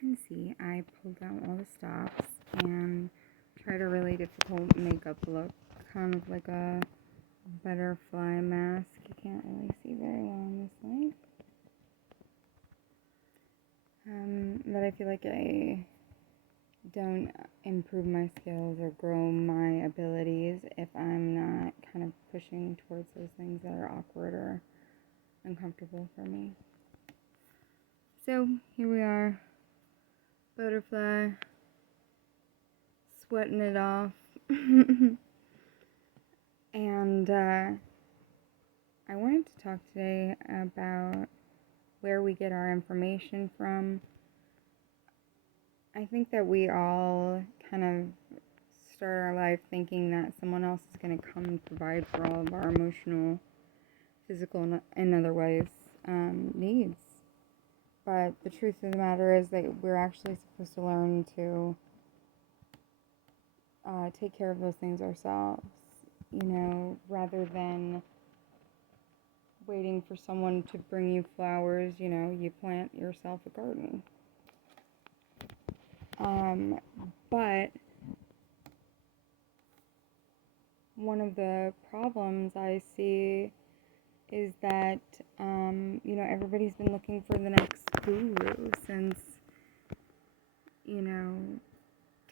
can see, I pulled out all the stops and tried a really difficult makeup look, kind of like a butterfly mask. You can't really see very well in this light. But I feel like I don't improve my skills or grow my abilities if I'm not kind of pushing towards those things that are awkward or uncomfortable for me. So here we are, butterfly, sweating it off. And I wanted to talk today about where we get our information from. I think that we all kind of start our life thinking that someone else is going to come and provide for all of our emotional, physical, and otherwise needs. But the truth of the matter is that we're actually supposed to learn to take care of those things ourselves, rather than waiting for someone to bring you flowers. You plant yourself a garden. But one of the problems I see is that, everybody's been looking for the next guru since,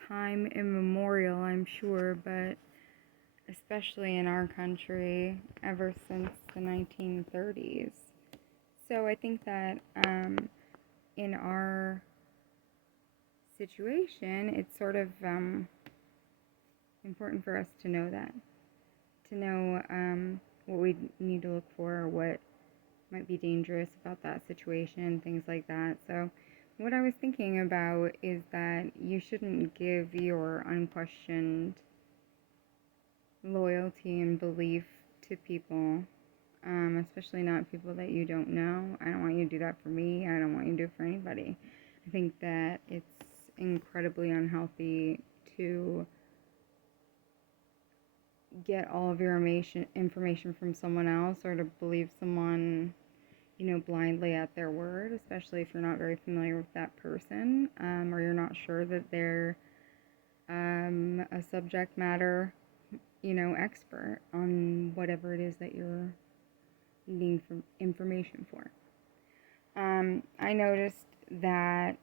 time immemorial, I'm sure, but especially in our country, ever since the 1930s. So I think that in our situation, it's sort of important for us to know that. To know what we need to look for, or what might be dangerous about that situation, things like that. So what I was thinking about is that you shouldn't give your unquestioned loyalty and belief to people, especially not people that you don't know. I don't want you to do that for me. I don't want you to do it for anybody. I think that it's incredibly unhealthy to get all of your information from someone else, or to believe someone, blindly at their word, especially if you're not very familiar with that person, or you're not sure that they're a subject matter, expert on whatever it is that you're needing information for. I noticed that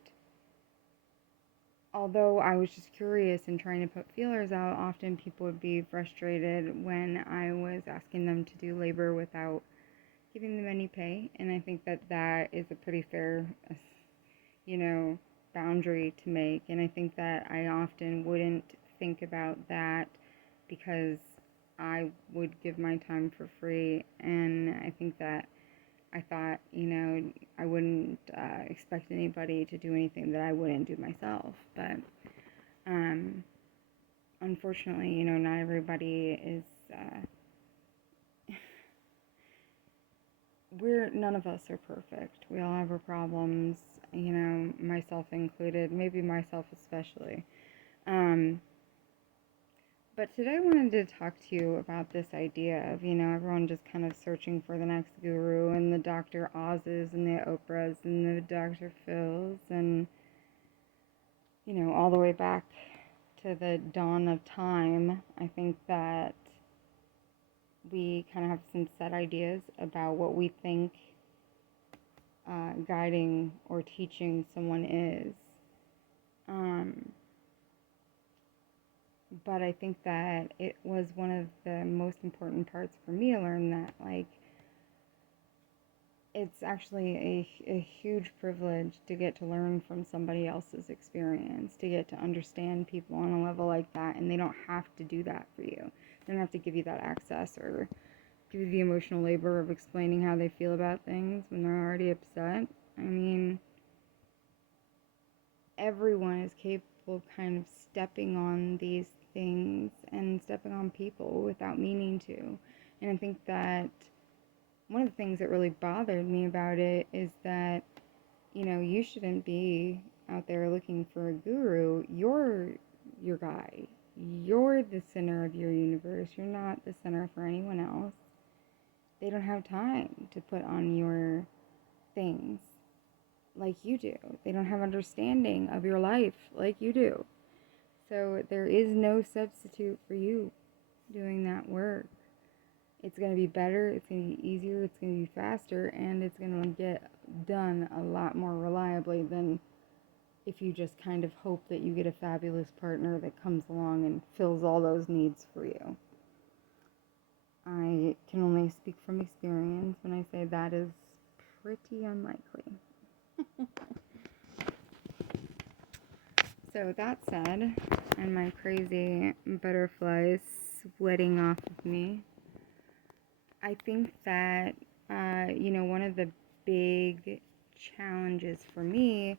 although I was just curious and trying to put feelers out, often people would be frustrated when I was asking them to do labor without giving them any pay. And I think that that is a pretty fair, boundary to make. And I think that I often wouldn't think about that because I would give my time for free. And I think that I thought, I wouldn't expect anybody to do anything that I wouldn't do myself. But unfortunately, not everybody is, none of us are perfect. We all have our problems, myself included, maybe myself especially. But today I wanted to talk to you about this idea of, everyone just kind of searching for the next guru, and the Dr. Oz's and the Oprahs and the Dr. Phil's, and, all the way back to the dawn of time. I think that we kind of have some set ideas about what we think guiding or teaching someone is. But I think that it was one of the most important parts for me to learn that, it's actually a huge privilege to get to learn from somebody else's experience, to get to understand people on a level like that, and they don't have to do that for you. They don't have to give you that access or give you the emotional labor of explaining how they feel about things when they're already upset. I mean, everyone is capable of kind of stepping on these things and stepping on people without meaning to. And I think that one of the things that really bothered me about it is that, you shouldn't be out there looking for a guru. You're your guy. You're the center of your universe. You're not the center for anyone else. They don't have time to put on your things. like you do. They don't have understanding of your life like you do. So there is no substitute for you doing that work. It's going to be better, it's going to be easier, it's going to be faster, and it's going to get done a lot more reliably than if you just kind of hope that you get a fabulous partner that comes along and fills all those needs for you. I can only speak from experience when I say that is pretty unlikely. So that said, and my crazy butterflies sweating off of me, I think that, one of the big challenges for me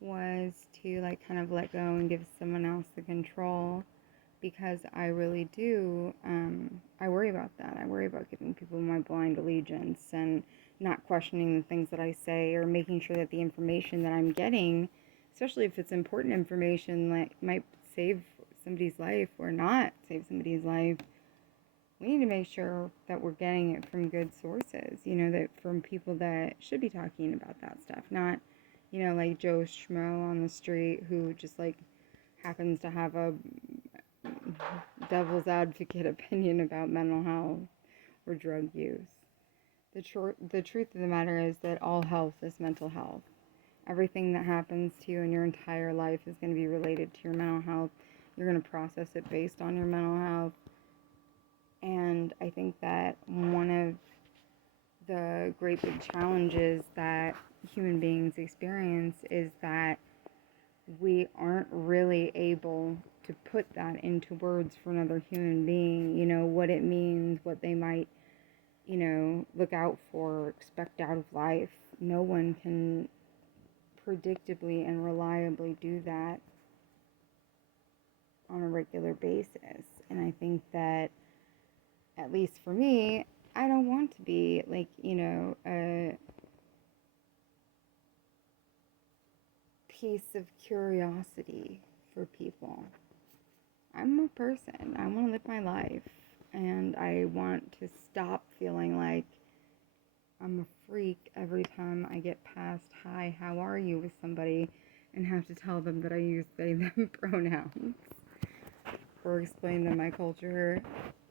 was to like kind of let go and give someone else the control, because I really do, I worry about that. I worry about giving people my blind allegiance and not questioning the things that I say, or making sure that the information that I'm getting, especially if it's important information that might save somebody's life or not save somebody's life, we need to make sure that we're getting it from good sources, that from people that should be talking about that stuff, not, like Joe Schmo on the street who just like happens to have a devil's advocate opinion about mental health or drug use. The truth of the matter is that all health is mental health. Everything that happens to you in your entire life is going to be related to your mental health. You're going to process it based on your mental health. And I think that one of the great big challenges that human beings experience is that we aren't really able to put that into words for another human being, what it means, what they might, look out for, expect out of life. No one can predictably and reliably do that on a regular basis. And I think that, at least for me, I don't want to be like, a piece of curiosity for people. I'm a person. I want to live my life. And I want to stop feeling like I'm a freak every time I get past hi, how are you with somebody and have to tell them that I use they, them pronouns. Or explain that my culture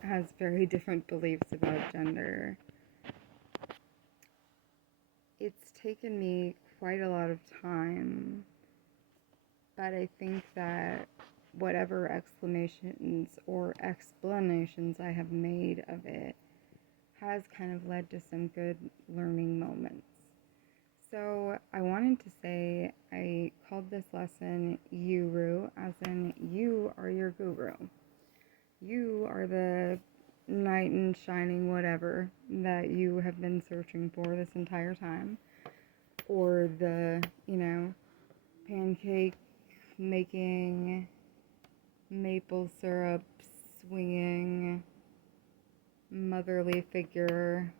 has very different beliefs about gender. It's taken me quite a lot of time, but I think that whatever exclamations or explanations I have made of it has kind of led to some good learning moments. So I wanted to say I called this lesson Yuru, as in you are your guru. You are the knight in shining whatever that you have been searching for this entire time. Or the, pancake making, maple syrup swinging, motherly figure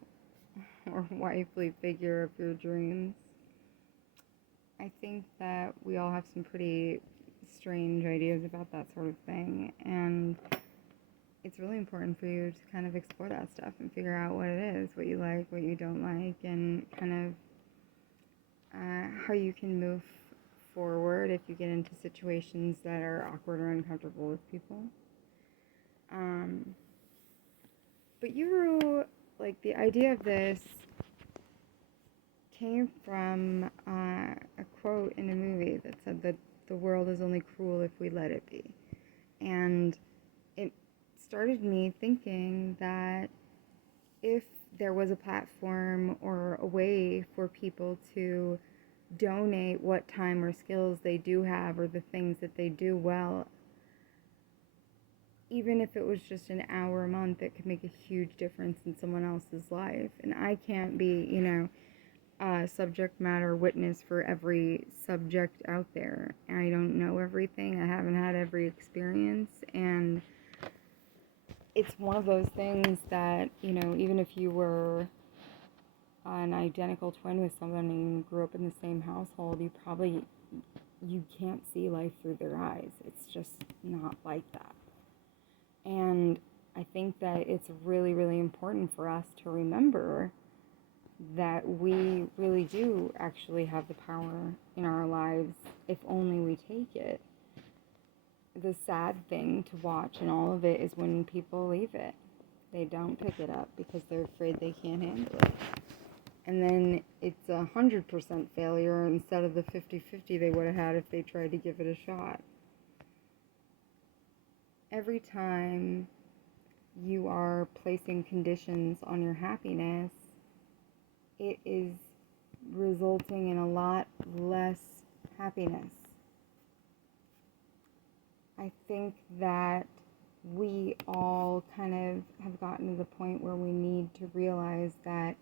or wifely figure of your dreams. I think that we all have some pretty strange ideas about that sort of thing, and it's really important for you to kind of explore that stuff and figure out what it is, what you like, what you don't like, and kind of how you can move forward if you get into situations that are awkward or uncomfortable with people. But like the idea of this came from a quote in a movie that said that the world is only cruel if we let it be. And it started me thinking that if there was a platform or a way for people to donate what time or skills they do have or the things that they do well, even if it was just an hour a month, it could make a huge difference in someone else's life. And I can't be, subject matter witness for every subject out there. I don't know everything. I haven't had every experience. And it's one of those things that, even if you were an identical twin with someone and you grew up in the same household, you can't see life through their eyes. It's just not like that. And I think that it's really, really important for us to remember that we really do actually have the power in our lives if only we take it. The sad thing to watch in all of it is when people leave it. They don't pick it up because they're afraid they can't handle it. And then it's 100% failure instead of the 50-50 they would have had if they tried to give it a shot. Every time you are placing conditions on your happiness, it is resulting in a lot less happiness. I think that we all kind of have gotten to the point where we need to realize that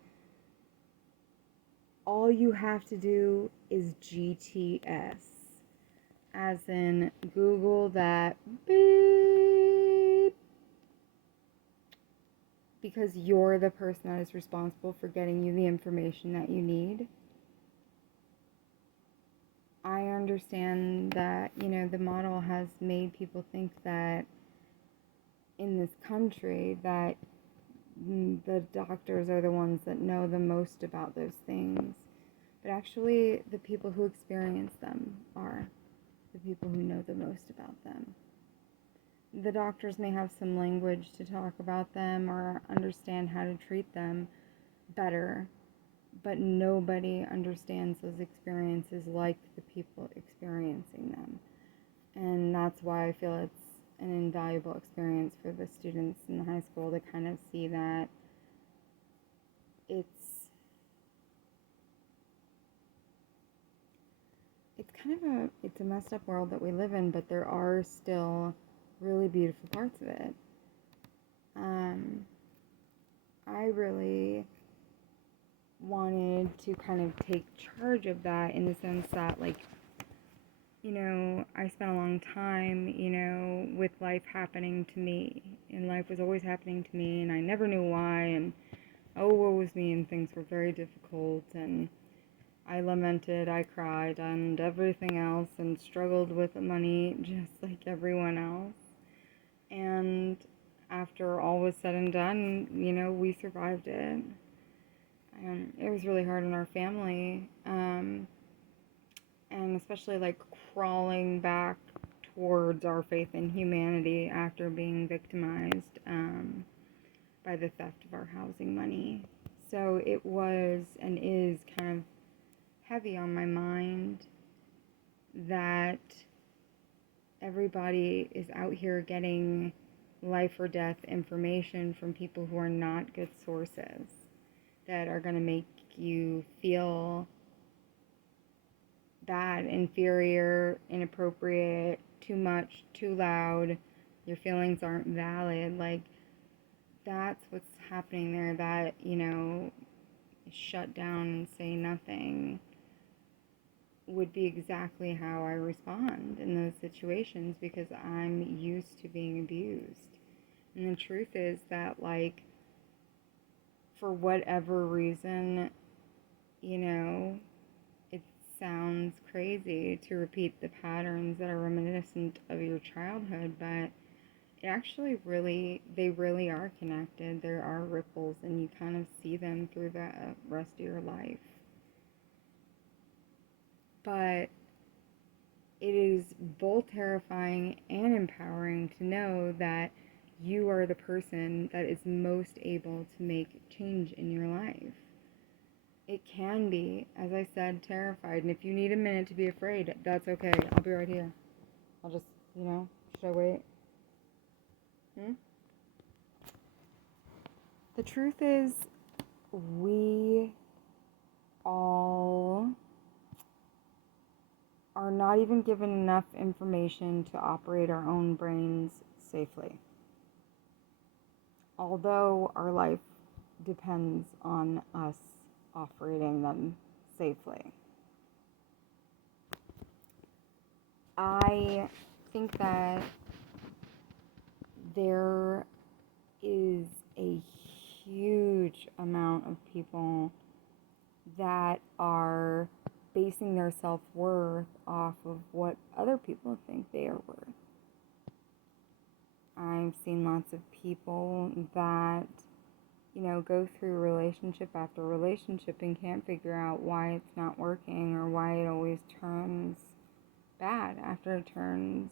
all you have to do is GTS, as in Google that beep, because you're the person that is responsible for getting you the information that you need. I understand that, the model has made people think that in this country that the doctors are the ones that know the most about those things. But actually, the people who experience them are the people who know the most about them. The doctors may have some language to talk about them or understand how to treat them better, but nobody understands those experiences like the people experiencing them. And that's why I feel it's an invaluable experience for the students in the high school to kind of see that it's a messed up world that we live in, but there are still really beautiful parts of it. I really wanted to kind of take charge of that in the sense that, I spent a long time, with life happening to me, and life was always happening to me, and I never knew why, and woe was me, and things were very difficult, and I lamented, I cried, and everything else, and struggled with money just like everyone else. And after all was said and done, we survived it. It was really hard on our family, and especially crawling back towards our faith in humanity after being victimized by the theft of our housing money. So it was and is kind of heavy on my mind that everybody is out here getting life or death information from people who are not good sources, that are going to make you feel bad, inferior, inappropriate, too much, too loud, your feelings aren't valid. That's what's happening there, that, shut down and say nothing would be exactly how I respond in those situations, because I'm used to being abused. And the truth is that, for whatever reason, it sounds crazy to repeat the patterns that are reminiscent of your childhood, but it actually they really are connected. There are ripples, and you kind of see them through the rest of your life. But it is both terrifying and empowering to know that you are the person that is most able to make change in your life. It can be, as I said, terrified. And if you need a minute to be afraid, that's okay. I'll be right here. I'll just, should I wait? The truth is, we all are not even given enough information to operate our own brains safely. Although our life depends on us operating them safely. I think that there is a huge amount of people that are basing their self-worth off of what other people think they are worth. I've seen lots of people that go through relationship after relationship and can't figure out why it's not working or why it always turns bad after it turns,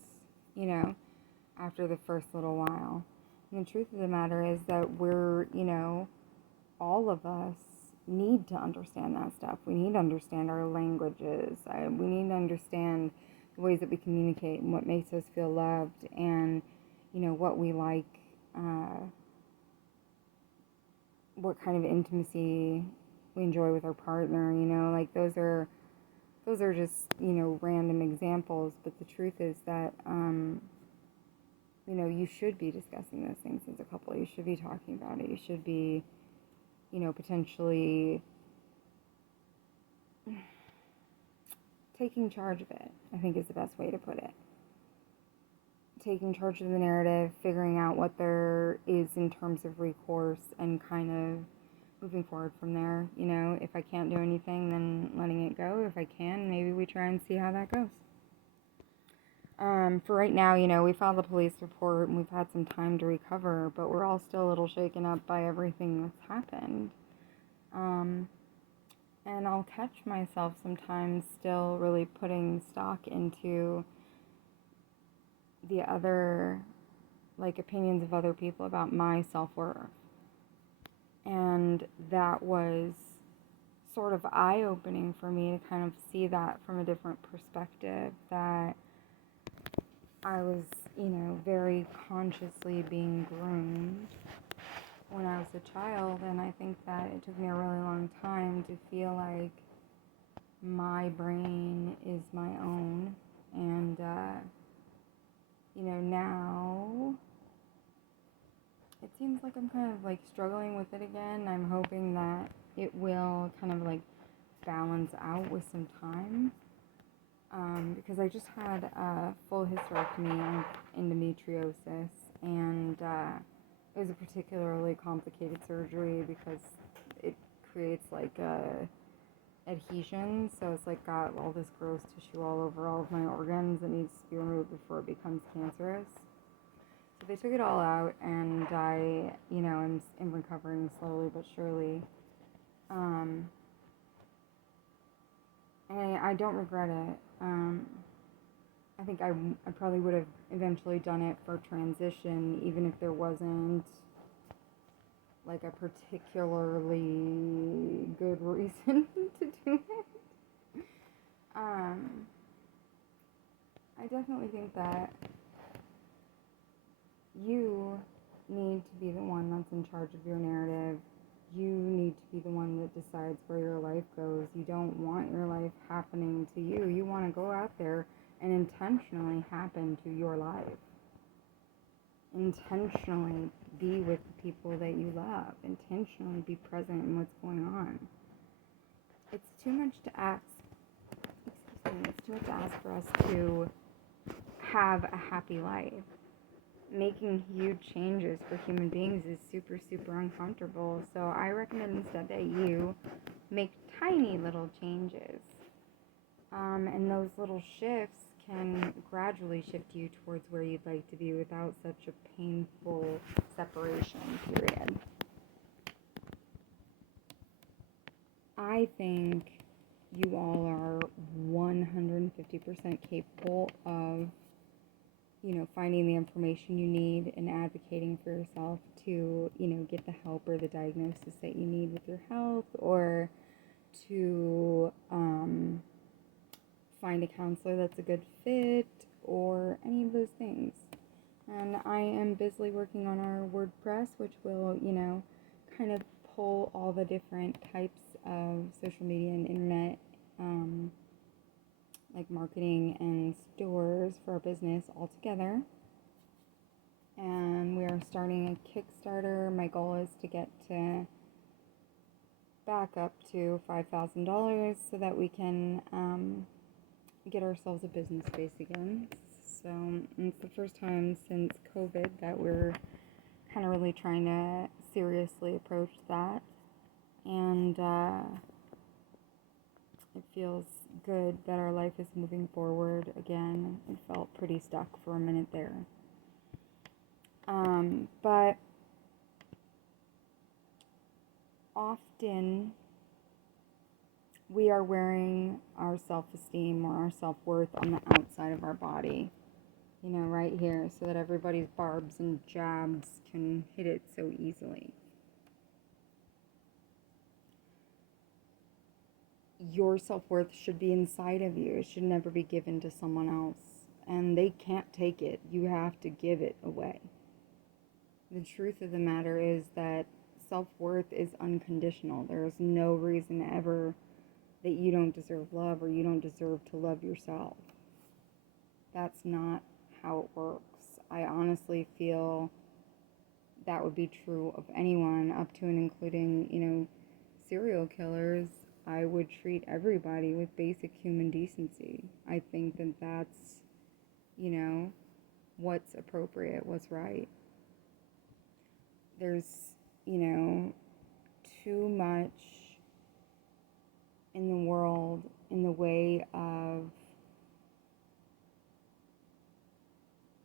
after the first little while. And the truth of the matter is that we're, all of us need to understand that stuff. We need to understand our languages. We need to understand the ways that we communicate and what makes us feel loved and, what we like, what kind of intimacy we enjoy with our partner, like those are just, random examples, but the truth is that, you should be discussing those things as a couple. You should be talking about it. You should be, potentially taking charge of it, I think is the best way to put it. Taking charge of the narrative, figuring out what there is in terms of recourse, and kind of moving forward from there. If I can't do anything, then letting it go. If I can, maybe we try and see how that goes. For right now, we filed a police report and we've had some time to recover, but we're all still a little shaken up by everything that's happened. And I'll catch myself sometimes still really putting stock into the other, opinions of other people about my self-worth. And that was sort of eye-opening for me to kind of see that from a different perspective, that I was, very consciously being groomed when I was a child, and I think that it took me a really long time to feel like my brain is my own, and, now it seems like I'm kind of, struggling with it again. I'm hoping that it will kind of, balance out with some time. Because I just had a full hysterectomy on endometriosis, and it was a particularly complicated surgery because it creates adhesion, so it's got all this gross tissue all over all of my organs that needs to be removed before it becomes cancerous. So they took it all out, and I, am recovering slowly but surely. And I don't regret it. I think I probably would have eventually done it for transition, even if there wasn't a particularly good reason to do it. I definitely think that you need to be the one that's in charge of your narrative. You need to be the one that decides where your life goes. You don't want your life happening to you. You want to go out there and intentionally happen to your life. Intentionally be with the people that you love. Intentionally be present in what's going on. It's too much to ask. It's too much to ask for us to have a happy life. Making huge changes for human beings is super, super uncomfortable. So I recommend instead that you make tiny little changes. And those little shifts can gradually shift you towards where you'd like to be without such a painful separation period. I think you all are 150% capable of finding the information you need and advocating for yourself to, get the help or the diagnosis that you need with your health, or to find a counselor that's a good fit, or any of those things. And I am busily working on our WordPress, which will, kind of pull all the different types of social media and internet marketing and stores for our business all together. And we are starting a Kickstarter. My goal is to get to back up to $5,000 so that we can get ourselves a business space again. So it's the first time since COVID that we're kind of really trying to seriously approach that. And it feels good that our life is moving forward again. It felt pretty stuck for a minute there. But often we are wearing our self-esteem or our self-worth on the outside of our body, right here, so that everybody's barbs and jabs can hit it so easily. Your self-worth should be inside of you. It should never be given to someone else. And they can't take it. You have to give it away. The truth of the matter is that self-worth is unconditional. There is no reason ever that you don't deserve love or you don't deserve to love yourself. That's not how it works. I honestly feel that would be true of anyone, up to and including, serial killers. I would treat everybody with basic human decency. I think that that's, what's appropriate, what's right. There's, too much in the world in the way of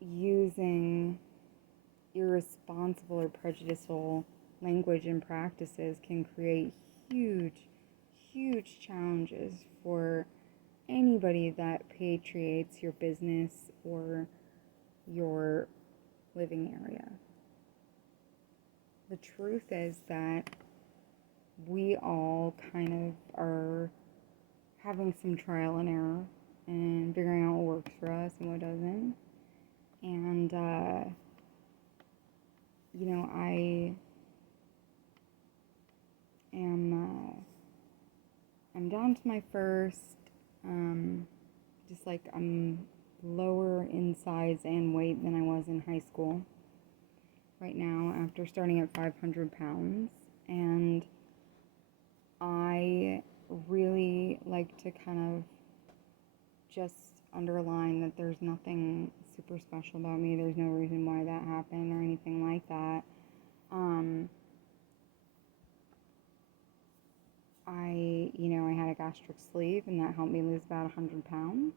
using irresponsible or prejudicial language and practices can create huge challenges for anybody that patriates your business or your living area. The truth is that we all kind of are having some trial and error and figuring out what works for us and what doesn't. And, I'm down to my first, just like I'm lower in size and weight than I was in high school right now after starting at 500 pounds. And I really like to kind of just underline that there's nothing super special about me. There's no reason why that happened or anything like that. I had a gastric sleeve, and that helped me lose about 100 pounds.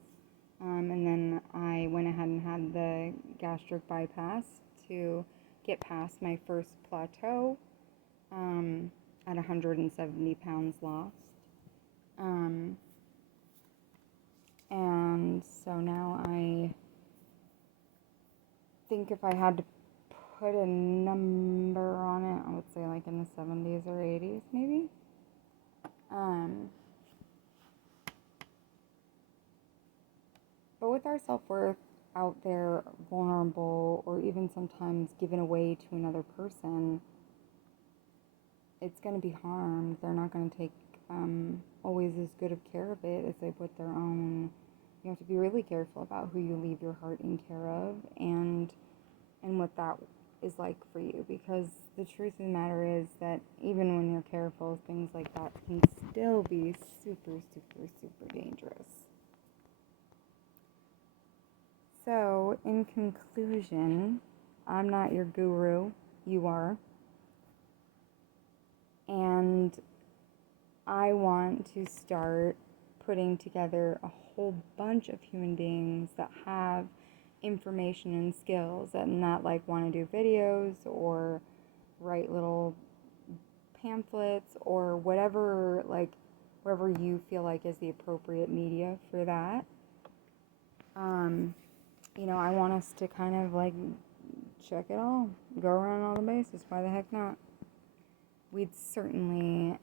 And then I went ahead and had the gastric bypass to get past my first plateau at 170 pounds lost. And so now I think if I had to put a number on it, I would say like in the 70s or 80s maybe. But with our self-worth out there, vulnerable, or even sometimes given away to another person, it's going to be harmed. They're not going to take always as good of care of it as they would their own. You have to be really careful about who you leave your heart in care of and what that is like for you, because the truth of the matter is that even when you're careful, things like that can still be super dangerous. So, in conclusion, I'm not your guru, you are. And I want to start putting together a whole bunch of human beings that have information and skills and not like want to do videos or write little pamphlets or whatever you feel like is the appropriate media for that. I want us to kind of like check it all, go around all the bases. Why the heck not? We'd certainly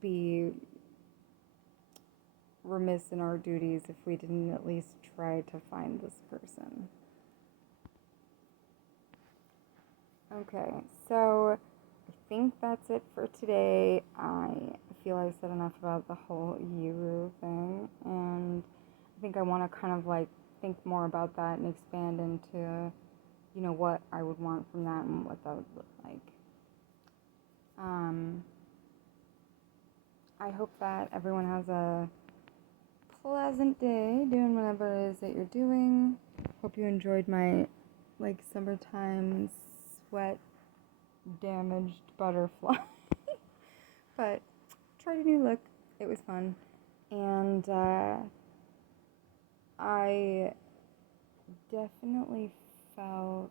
be remiss in our duties if we didn't at least try to find this person. Okay, so I think that's it for today. I feel I've said enough about the whole Uru thing, and I think I want to kind of like think more about that and expand into, what I would want from that and what that would look like. I hope that everyone has a pleasant day doing whatever it is that you're doing. Hope you enjoyed my summertime sweat damaged butterfly. But tried a new look. It was fun. And I definitely felt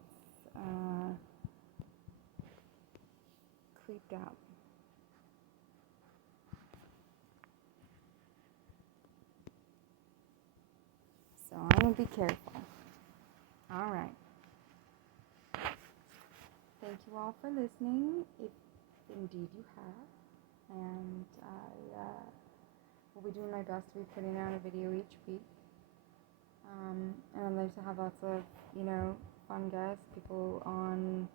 creeped out. So I'm going to be careful. Alright. Thank you all for listening, if indeed you have. And I will be doing my best to be putting out a video each week. And I'd like to have lots of, fun guests, people on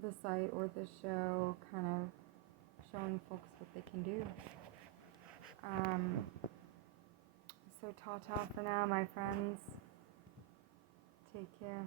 the site or the show, kind of showing folks what they can do. So ta-ta for now, my friends. Take care.